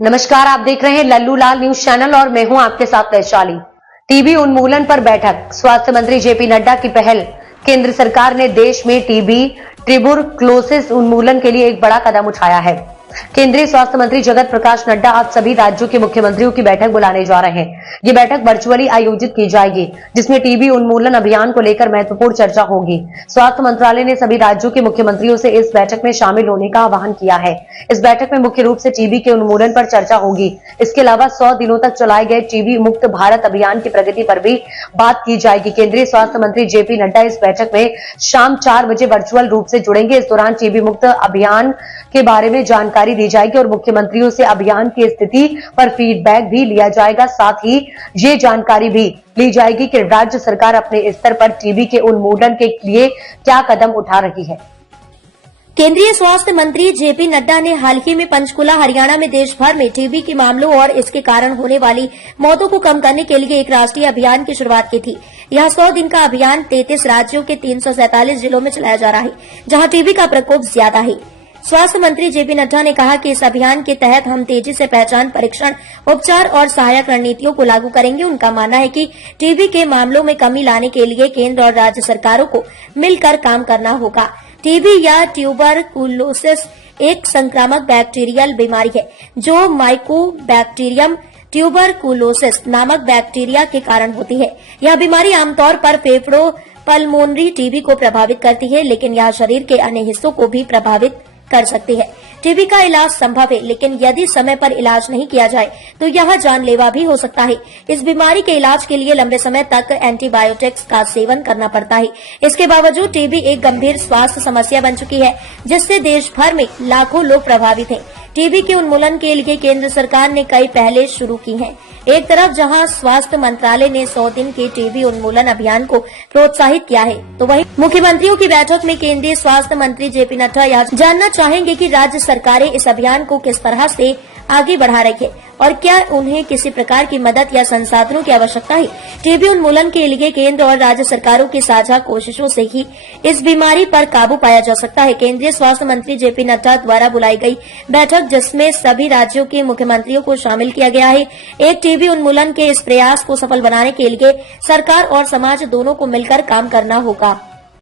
नमस्कार, आप देख रहे हैं लल्लू लाल न्यूज चैनल और मैं हूं आपके साथ वैशाली। टीबी उन्मूलन पर बैठक। स्वास्थ्य मंत्री जेपी नड्डा की पहल। केंद्र सरकार ने देश में टीबी ट्यूबरक्लोसिस उन्मूलन के लिए एक बड़ा कदम उठाया है। केंद्रीय स्वास्थ्य मंत्री जगत प्रकाश नड्डा आज सभी राज्यों के मुख्यमंत्रियों की बैठक बुलाने जा रहे हैं। ये बैठक वर्चुअली आयोजित की जाएगी, जिसमें टीबी उन्मूलन अभियान को लेकर महत्वपूर्ण चर्चा होगी। स्वास्थ्य मंत्रालय ने सभी राज्यों के मुख्यमंत्रियों से इस बैठक में शामिल होने का आह्वान किया है। इस बैठक में मुख्य रूप से टीबी के उन्मूलन पर चर्चा होगी। इसके अलावा 100 दिनों तक चलाए गए टीबी मुक्त भारत अभियान की प्रगति पर भी बात की जाएगी। केंद्रीय स्वास्थ्य मंत्री जेपी नड्डा इस बैठक में शाम 4 बजे वर्चुअल रूप से जुड़ेंगे। इस दौरान टीबी मुक्त अभियान के बारे में जानकारी दी जाएगी और मुख्यमंत्रियों से अभियान की स्थिति पर फीडबैक भी लिया जाएगा। साथ ही ये जानकारी भी ली जाएगी कि राज्य सरकार अपने स्तर पर टीबी के उन्मूलन के लिए क्या कदम उठा रही है। केंद्रीय स्वास्थ्य मंत्री जेपी नड्डा ने हाल ही में पंचकुला, हरियाणा में देश भर में टीबी के मामलों और इसके कारण होने वाली मौतों को कम करने के लिए एक राष्ट्रीय अभियान की शुरुआत की थी। यह 100 दिन का अभियान 33 राज्यों के 347 जिलों में चलाया जा रहा है, जहां टीबी का प्रकोप ज्यादा है। स्वास्थ्य मंत्री जेपी नड्डा ने कहा कि इस अभियान के तहत हम तेजी से पहचान, परीक्षण, उपचार और सहायक रणनीतियों को लागू करेंगे। उनका मानना है कि टीबी के मामलों में कमी लाने के लिए केंद्र और राज्य सरकारों को मिलकर काम करना होगा। टीबी या ट्यूबरकुलोसिस एक संक्रामक बैक्टीरियल बीमारी है जो माइकोबैक्टीरियम ट्यूबरकुलोसिस नामक बैक्टीरिया के कारण होती है। यह बीमारी आमतौर पर फेफड़ों पल्मोनरी टीबी को प्रभावित करती है, लेकिन यह शरीर के अन्य हिस्सों को भी प्रभावित कर सकती है। टीबी का इलाज संभव है, लेकिन यदि समय पर इलाज नहीं किया जाए तो यह जानलेवा भी हो सकता है। इस बीमारी के इलाज के लिए लंबे समय तक एंटीबायोटिक्स का सेवन करना पड़ता है। इसके बावजूद टीबी एक गंभीर स्वास्थ्य समस्या बन चुकी है, जिससे देश भर में लाखों लोग प्रभावित हैं। टीबी के उन्मूलन के लिए केंद्र सरकार ने कई पहले शुरू की हैं। एक तरफ जहां स्वास्थ्य मंत्रालय ने 100 दिन के टीबी उन्मूलन अभियान को प्रोत्साहित किया है, तो वहीं मुख्यमंत्रियों की बैठक में केंद्रीय स्वास्थ्य मंत्री जेपी नड्डा यह जानना चाहेंगे कि राज्य सरकारें इस अभियान को किस तरह से आगे बढ़ा रही है और क्या उन्हें किसी प्रकार की मदद या संसाधनों की आवश्यकता है। टीबी उन्मूलन के लिए केंद्र और राज्य सरकारों की साझा कोशिशों से ही इस बीमारी पर काबू पाया जा सकता है। केंद्रीय स्वास्थ्य मंत्री जेपी नड्डा द्वारा बुलाई गई बैठक, जिसमें सभी राज्यों के मुख्यमंत्रियों को शामिल किया गया है। एक टीबी उन्मूलन के इस प्रयास को सफल बनाने के लिए सरकार और समाज दोनों को मिलकर काम करना होगा।